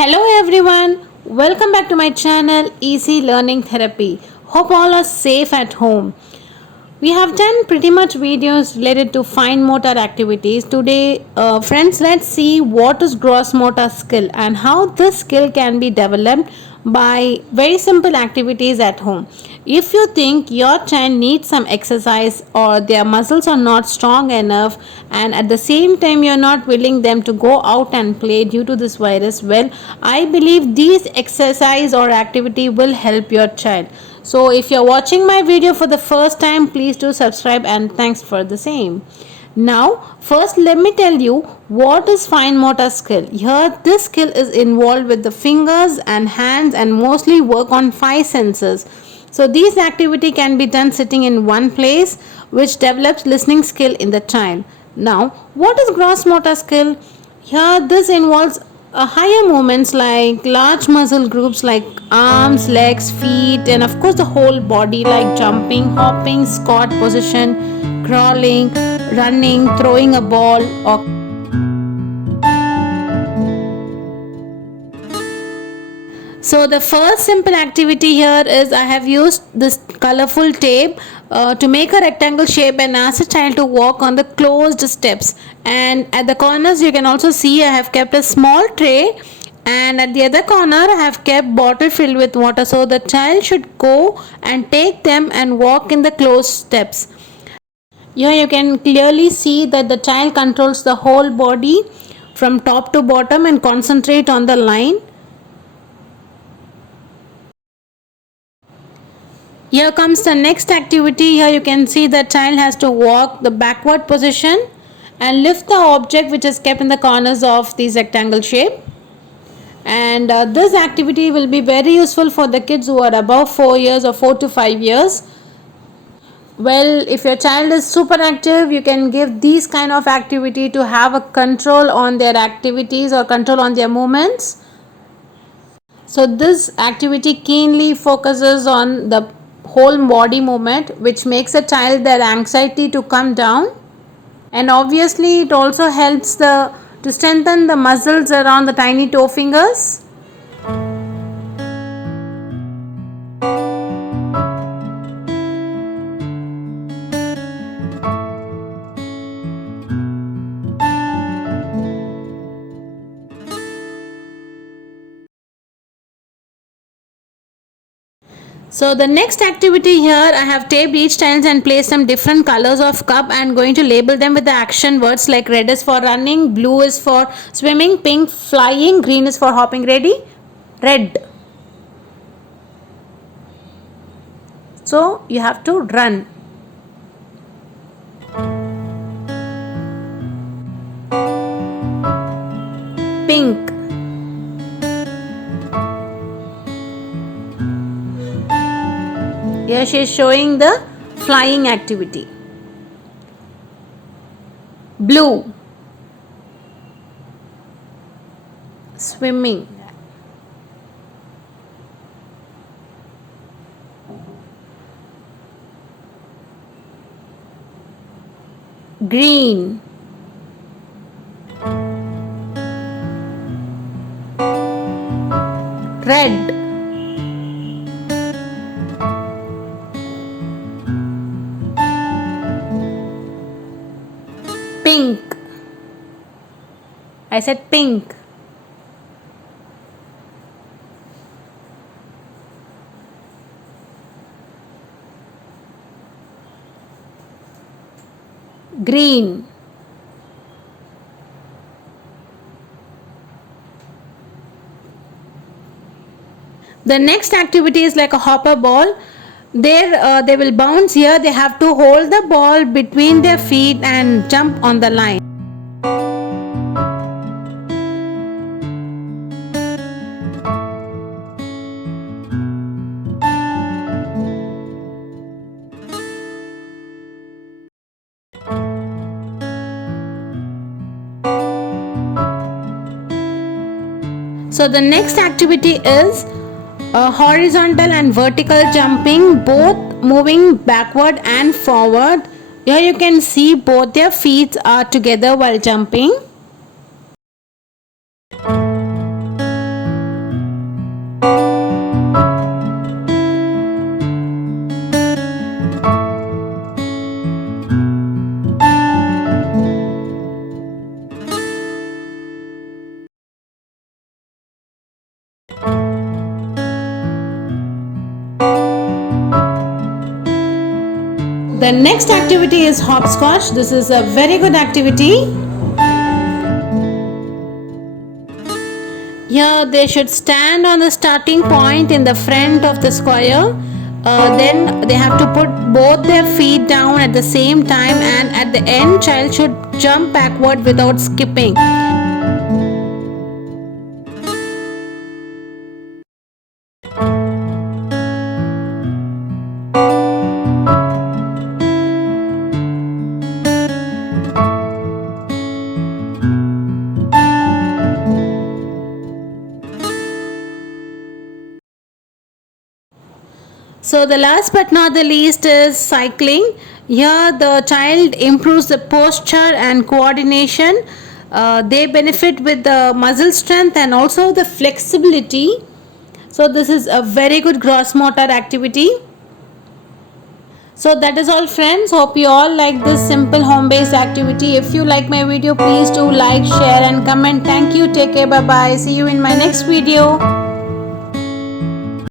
Hello everyone, welcome back to my channel Easy Learning Therapy. Hope all are safe at home. We have done pretty much videos related to fine motor activities. Today, friends, let's see what is gross motor skill and how this skill can be developed by very simple activities at home. If you think your child needs some exercise or their muscles are not strong enough, and at the same time you're not willing them to go out and play due to this virus, well, I believe these exercise or activity will help your child. So if you're watching my video for the first time, please do subscribe and thanks for the same. Now, first let me tell you what is fine motor skill. Here, this skill is involved with the fingers and hands and mostly work on five senses. So this activity can be done sitting in one place, which develops listening skill in the child. Now, what is gross motor skill? Here, this involves higher movements like large muscle groups like arms, legs, feet, and of course the whole body like jumping, hopping, squat position, crawling, running, throwing a ball, or so the first simple activity here is I have used this colorful tape to make a rectangle shape and ask the child to walk on the closed steps. And at the corners you can also see I have kept a small tray, and at the other corner I have kept bottle filled with water. So the child should go and take them and walk in the closed steps. Here you can clearly see that the child controls the whole body from top to bottom and concentrate on the line. Here comes the next activity. Here you can see the child has to walk the backward position and lift the object which is kept in the corners of this rectangle shape. And this activity will be very useful for the kids who are above 4 years or 4 to 5 years. Well, if your child is super active, you can give these kind of activity to have a control on their activities or control on their movements. So this activity keenly focuses on the whole body movement, which makes a child their anxiety to come down, and obviously it also helps to strengthen the muscles around the tiny toe fingers. So the next activity here, I have taped each tiles and placed some different colors of cup and going to label them with the action words like red is for running, blue is for swimming, pink flying, green is for hopping. Ready? Red. So you have to run. Pink. Here she is showing the flying activity. Blue. Swimming. Green. Red. Pink. I said pink. Green. The next activity is like a hopper ball. There they will bounce. Here they have to hold the ball between their feet and jump on the line. So the next activity is horizontal and vertical jumping, both moving backward and forward. Here you can see both their feet are together while jumping. The next activity is hopscotch. This is a very good activity. Here they should stand on the starting point in the front of the square. Then they have to put both their feet down at the same time, and at the end child should jump backward without skipping. So the last but not the least is cycling. Here the child improves the posture and coordination. They benefit with the muscle strength and also the flexibility. So this is a very good gross motor activity. So that is all, friends. Hope you all like this simple home based activity. If you like my video, please do like, share and comment. Thank you. Take care. Bye bye. See you in my next video.